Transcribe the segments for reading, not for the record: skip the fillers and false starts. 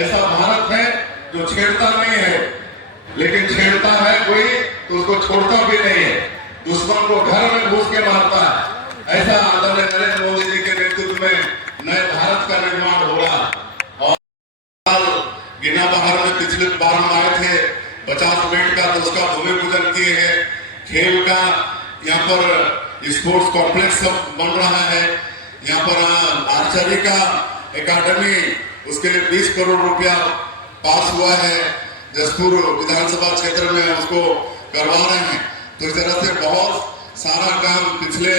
ऐसा भारत है जो छेड़ता नहीं है, लेकिन छेड़ता है कोई तो उसको छोड़ता भी नहीं है, दुश्मन को घर में घुस के मारता है। ऐसा आदरणीय नरेंद्र मोदी जी के नेतृत्व में नए भारत का निर्माण हो रहा। और गिना बाहर में पिछले बार हम आए थे 50 बेड का, तो उसका भूमि पूजन किए हैं। खेल का यहाँ पर स्पोर्ट्स कॉम्प्लेक्स सब बन रहा है। यहाँ पर आर्चरी का एकेडमी, उसके लिए 20 करोड़ रुपया पास हुआ है। जसपुर विधानसभा क्षेत्र में उसको करवा रहे हैं। तो इस तरह से बहुत सारा काम पिछले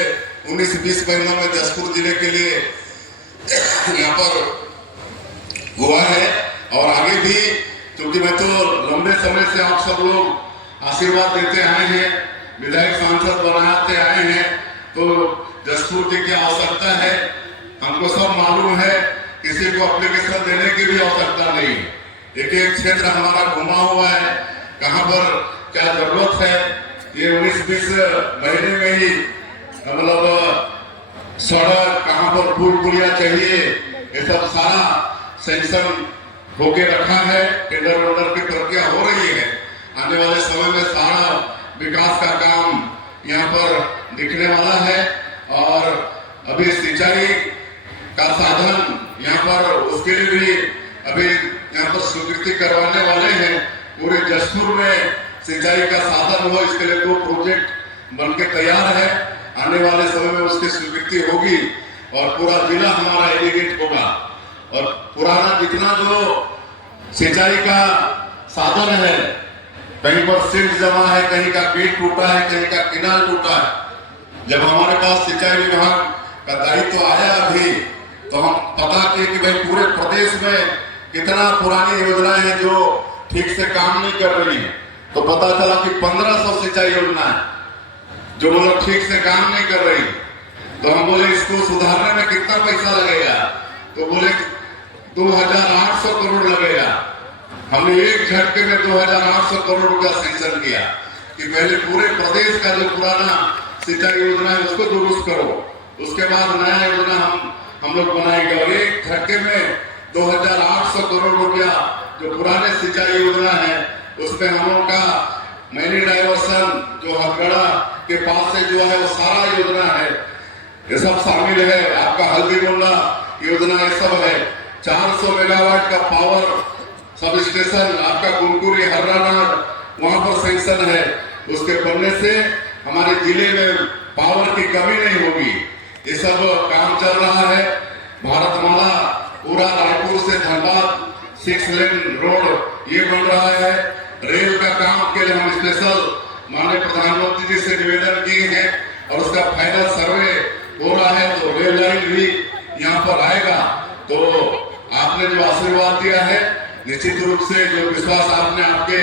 19-20 महीनों में जसपुर जिले के लिए यहाँ पर हुआ है। और आगे भी, क्योंकि मैं तो लंबे समय से आप सब लोग आशीर्वाद देते आए हैं, विधायक सांसद बनाते आए हैं, तो जसपुर की क्या आवश्यकता है हमको सब मालूम है। किसी को एप्लीकेशन देने की भी आवश्यकता नहीं। एक एक क्षेत्र हमारा घुमा हुआ है, कहाँ पर क्या जरूरत है, ये 19-20 महीने में ही मतलब सड़क कहाँ पर पुल पुलिया चाहिए, ये सब सारा सेंक्शन होके रखा है। टेंडर वेंडर की प्रक्रिया हो रही है। आने वाले समय में सारा विकास का काम यहाँ पर दिखने वाला है। और अभी सिंचाई का साधन यहाँ पर, उसके लिए भी अभी यहाँ पर स्वीकृति करवाने वाले हैं। पूरे जसपुर में सिंचाई का साधन हो, इसके लिए 2 प्रोजेक्ट बनके तैयार है। आने वाले समय में उसकी स्वीकृति होगी और पूरा जिला हमारा इरिगेट होगा। और पुराना जितना जो सिंचाई का साधन है, कहीं पर सिल्ट जमा है, कहीं का गेट टूटा है, कहीं का किनाल टूटा है। जब हमारे पास सिंचाई विभाग का दायित्व आया अभी, तो हम पता किए कि भाई पूरे प्रदेश में कितना पुरानी योजनाएं हैं जो ठीक से काम नहीं कर रही है। तो पता चला कि 1500 सिंचाई योजना है जो मतलब ठीक से काम नहीं कर रही। तो हम बोले इसको सुधारने में कितना पैसा लगेगा, तो बोले 2800 करोड़ लगेगा। हमने एक झटके में 2800 करोड़ रुपया सैंक्शन किया कि पहले पूरे प्रदेश का जो पुराना सिंचाई योजना है उसको दुरुस्त करो, उसके बाद नया योजना हम लोग बनाएंगे। और एक झटके में 2800 करोड़ रुपया जो पुराने सिंचाई योजना है उसमें हम लोग का मैनी डाइवर्सन जो हथगड़ा के पास से जो है वो सारा योजना है, ये सब शामिल है। आपका हल्दी मुंडा योजना ये सब है। 400 मेगावाट का पावर सब स्टेशन आपका कुनकुरी हर्रानार वहां पर सैंक्शन है। उसके बनने से हमारे जिले में पावर की कमी नहीं होगी। ये सब काम चल रहा है। भारतमाला पूरा रायपुर से धनबाद 6 लेन रोड ये बन रहा है। रेल का काम के लिए हम स्पेशल माननीय प्रधानमंत्री जी से निवेदन किए हैं और उसका फाइनल सर्वे हो रहा है। तो रेल लाइन भी यहाँ पर आएगा। तो आपने जो आशीर्वाद दिया है, निश्चित रूप से जो विश्वास आपने आपके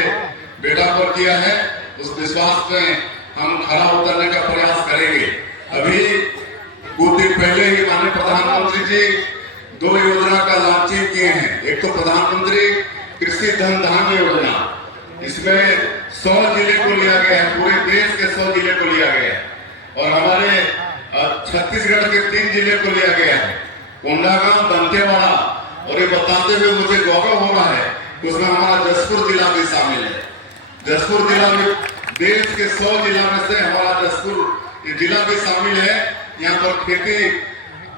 बेटा पर किया है, उस विश्वास में हम खरा उतरने का प्रयास करेंगे। अभी कुछ दिन पहले ही माननीय प्रधानमंत्री जी 2 योजना का लॉन्चिंग किए हैं। एक तो प्रधानमंत्री कृषि धन धान्य योजना, इसमें 100 जिले को लिया गया है, पूरे देश के 100 जिले को लिया गया है। और हमारे छत्तीसगढ़ के 3 जिले को लिया गया है, कोंडागांव, दंतेवाड़ा। और ये बताते हुए मुझे गौरव हो रहा है कि उसमें हमारा जसपुर जिला भी शामिल है। जसपुर जिला में देश के 100 जिला में से हमारा जसपुर जिला भी शामिल है। यहाँ पर खेती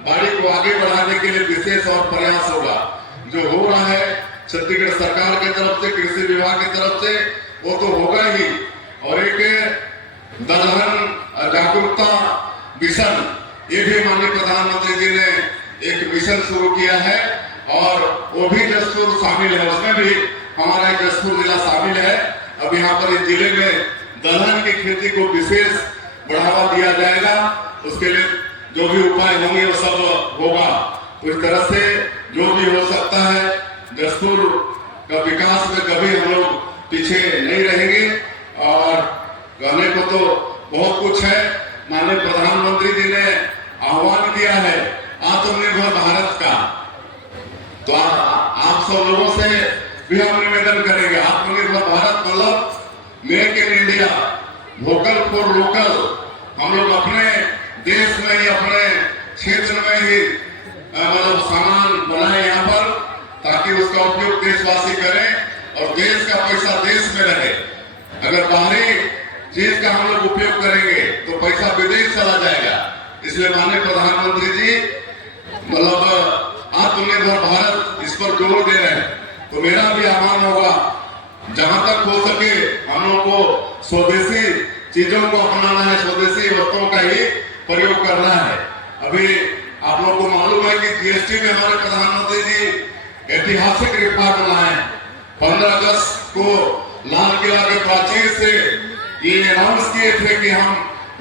बाड़ी को आगे बढ़ाने के लिए विशेष और प्रयास होगा। जो हो रहा है छत्तीसगढ़ सरकार की तरफ से, कृषि विभाग की तरफ से, वो तो होगा ही। और एक दलहन जागरूकता मिशन, ये भी माननीय प्रधानमंत्री जी ने एक मिशन शुरू किया है और वो भी जसपुर शामिल है। उसमें भी हमारा जसपुर जिला शामिल है। अब यहाँ पर इस जिले में दलहन की खेती को विशेष बढ़ावा दिया जाएगा। उसके लिए जो भी उपाय होंगे वो सब होगा। तो इस तरह से जो भी हो सकता है, जसपुर का विकास में कभी हम लोग पीछे नहीं रहेंगे। और कहने को तो बहुत कुछ है। माननीय प्रधानमंत्री जी ने आह्वान किया है आत्मनिर्भर भारत का, तो आप सब लोगों से भी हम निवेदन करेंगे। आत्मनिर्भर भारत मतलब make in India, vocal for local. हम लोग अपने देश में ही, अपने क्षेत्र में ही मतलब सामान बनाए यहाँ पर, ताकि उसका उपयोग देशवासी करें और देश का पैसा देश में रहे। अगर बाहरी चीज का हम लोग उपयोग करेंगे तो पैसा विदेश चला जाएगा। इसलिए माननीय प्रधानमंत्री जी मतलब आत्मनिर्भर भारत इस पर जोर दे रहे हैं। तो मेरा भी आह्वान होगा जहां तक हो सके हम लोग को स्वदेशी चीजों को अपनाना है, स्वदेशी वस्तुओं का ही प्रयोग करना है। अभी आप लोगों को मालूम है कि जीएसटी में हमारे प्रधानमंत्री जी ऐतिहासिक रिफॉर्म लाए। 15 अगस्त को लाल किला के प्राचीर से ये अनाउंस किए थे कि हम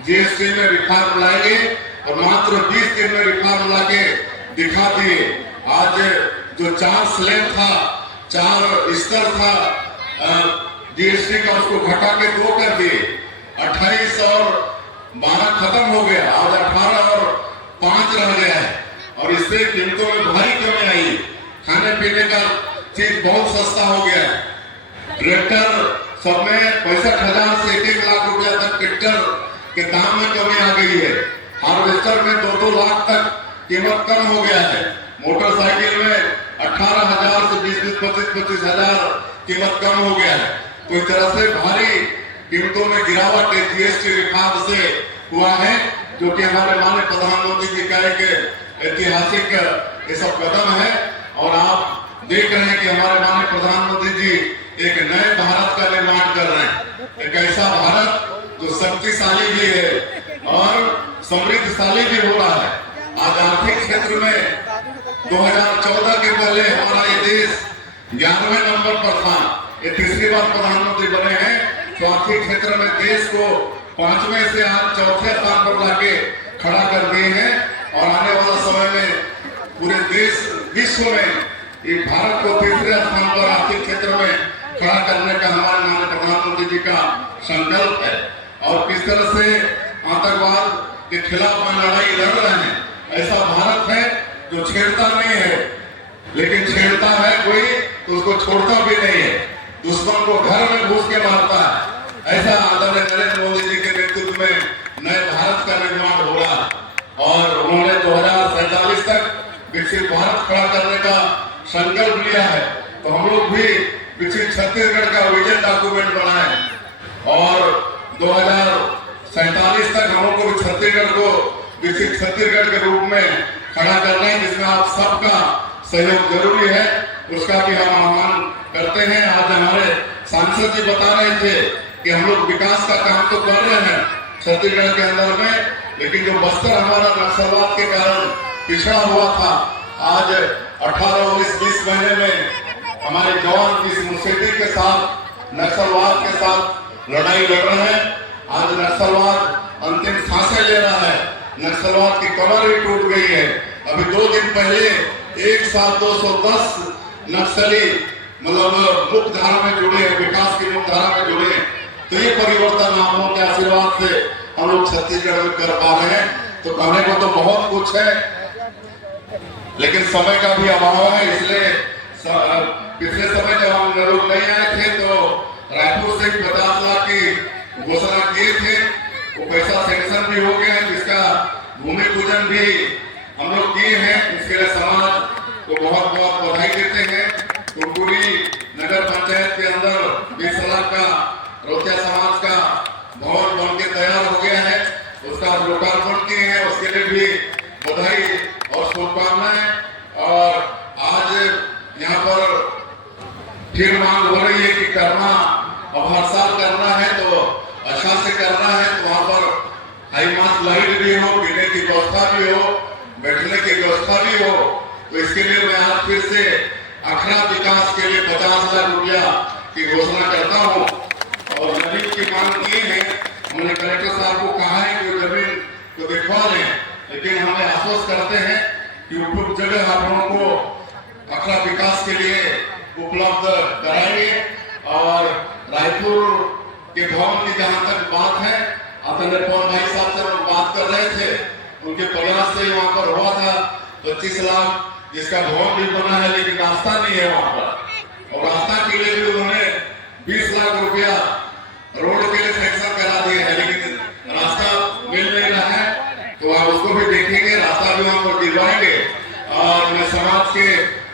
जीएसटी में रिफॉर्म लाएंगे और मात्र 20 दिन में रिफॉर्म लाके दिखा दिए। आज जो 4 स्लैब था, 4 स्तर था जीएसटी का, उसको घटा के 2 कर दिए। 28 और 12 खत्म हो गया, आज 18 और 5 रह गया है और इससे कीमतों में भारी कमी आई। खाने पीने का चीज बहुत सस्ता हो गया है। ट्रैक्टर सब में 65,000 से 1-1 लाख रुपया तक ट्रैक्टर के दाम में कमी आ गई है। हार्वेस्टर में 2-2 लाख तक कीमत कम हो गया है। मोटरसाइकिल में 18,000 से 20-20, 25-25 हजार कीमत कम हो गया है। तो इस तरह से भारी कीमतों में गिरावट जीएसटी रिफॉर्म से हुआ है, जो कि हमारे माननीय प्रधानमंत्री जी कहे कि ऐतिहासिक ये सब कदम है। और आप देख रहे हैं कि हमारे माननीय प्रधानमंत्री जी एक नए भारत का निर्माण कर रहे हैं। एक ऐसा भारत जो शक्तिशाली भी है और समृद्धशाली भी हो रहा है। आज आर्थिक क्षेत्र में 2014 के पहले हमारा ये देश 11वें नंबर पर था। ये तीसरी बार प्रधानमंत्री बने हैं तो आर्थिक क्षेत्र में देश को 5वें से आज 4थे स्थान पर लाके खड़ा कर दिए हैं। और आने वाला समय में पूरे देश विश्व में ये भारत को तीसरे स्थान पर आर्थिक क्षेत्र में खड़ा करने का हमारे माननीय प्रधानमंत्री जी का संकल्प है। और किस तरह से आतंकवाद के खिलाफ में लड़ाई लड़ रहे हैं। ऐसा भारत है जो छेड़ता नहीं है, लेकिन छेड़ता है कोई तो उसको छोड़ता भी नहीं है, दुश्मन को घर में घुस के मारता है। ऐसा आदरणीय नरेंद्र मोदी जी के नेतृत्व में नए भारत का निर्माण हो रहा है और उन्होंने 2047 तक विकसित भारत खड़ा करने का संकल्प लिया है। तो हम लोग भी विकसित छत्तीसगढ़ का विजन डॉक्यूमेंट बनाए और 2047 तक हम लोग को छत्तीसगढ़ को विकसित छत्तीसगढ़ के रूप में खड़ा करना है, जिसमें आप सबका सहयोग जरूरी है। उसका भी हम आह्वान करते हैं। आज हमारे सांसद जी बता रहे थे कि हम लोग विकास का काम तो कर रहे हैं छत्तीसगढ़ के अंदर में, लेकिन जो बस्तर हमारा नक्सलवाद के कारण पिछड़ा हुआ था, आज 18, 19, 20 महीने में हमारे जवान इस मुस्तैदी के साथ नक्सलवाद के साथ लड़ाई लड़ रहे हैं। आज नक्सलवाद अंतिम सांसें ले रहा है, नक्सलवाद की कमर भी टूट गई है। अभी 2 दिन पहले एक साथ 210 नक्सली मतलब मुक्त धारा में जुड़े हैं, विकास की मुक्त धारा में जुड़े हैं। तो ये परिवर्तन आप लोगों के आशीर्वाद से हम लोग छत्तीसगढ़ में कर पा रहे हैं। तो कहने को तो बहुत कुछ है, लेकिन समय का भी अभाव है। इसलिए पिछले समय जब हम लोग नहीं आए थे तो रायपुर से 50 लाख की घोषणा किए थे। वो पैसा सैंक्शन भी हो गया है, जिसका भूमि पूजन भी हम लोग किए हैं। इसके लिए समाज को बहुत बहुत बधाई देते हैं। तो पूरी नगर पंचायत के अंदर 20 लाख का रोतिया समाज का भवन बन के तैयार हो गया है, उसका लोकार्पण किए हैं। उसके लिए भी बधाई और शुभकामनाएं। और आज यहाँ पर फिर मांग हो रही है कि करना अब हर साल करना है तो अच्छा से करना है। तो वहाँ पर हाई मास लाइट भी हो, पीने की व्यवस्था भी हो, बैठने की व्यवस्था भी हो। तो इसके लिए मैं आज फिर से अखड़ा विकास के लिए 50 लाख रुपया की घोषणा करता हूँ। और जमीन की मांग किए हैं, हमने कलेक्टर साहब को कहा है कि जमीन को दिखवा लें, लेकिन हमें आश्वस्त करते हैं कि उपयुक्त जगह आप लोगों को अखड़ा विकास के लिए उपलब्ध कराएंगे। और रायपुर के भवन की जहाँ तक बात है, आदरणीय पवन भाई साहब से हम बात कर रहे थे, उनके प्रयास से वहाँ पर हुआ था 25 लाख, जिसका भवन भी बना है, लेकिन रास्ता नहीं है वहाँ पर। और रास्ता के लिए भी उन्होंने 20 लाख रुपया रोड के लिए सैंक्शन करा दिए हैं, लेकिन रास्ता मिल नहीं रहा है। तो आप उसको भी देखेंगे, रास्ता भी वहाँ पर दिलवाएंगे। और मैं समाज के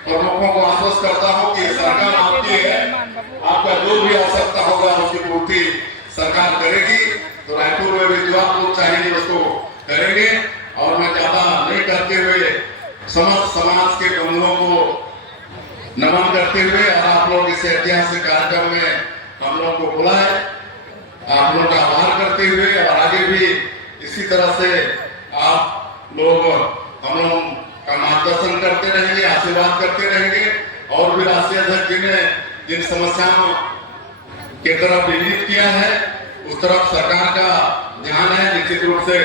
प्रमुखों को आश्वस्त करता हूं कि सरकार आपकी है, आपका जो भी आवश्यकता होगा उसकी पूर्ति सरकार करेगी। तो रायपुर में भी जो आप लोग चाहेंगे उसको करेंगे। और मैं ज्यादा नहीं करते हुए समस्त समाज के बंधुओं को नमन करते हुए और आप लोग इस ऐतिहासिक कार्यक्रम में हम लोग को बुलाए, आप लोग का आभार करते हुए और आगे भी इसी तरह से आप लोग हम लोग का मार्गदर्शन करते रहेंगे, आशीर्वाद करते रहेंगे। और भी राष्ट्रीय अध्यक्ष जी ने जिन समस्याओं के तरफ इंगित किया है उस तरफ सरकार का ध्यान है, निश्चित रूप से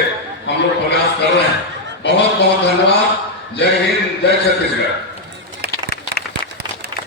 हम लोग प्रयास कर रहे हैं। बहुत बहुत धन्यवाद। जय हिंद, जय छत्तीसगढ़।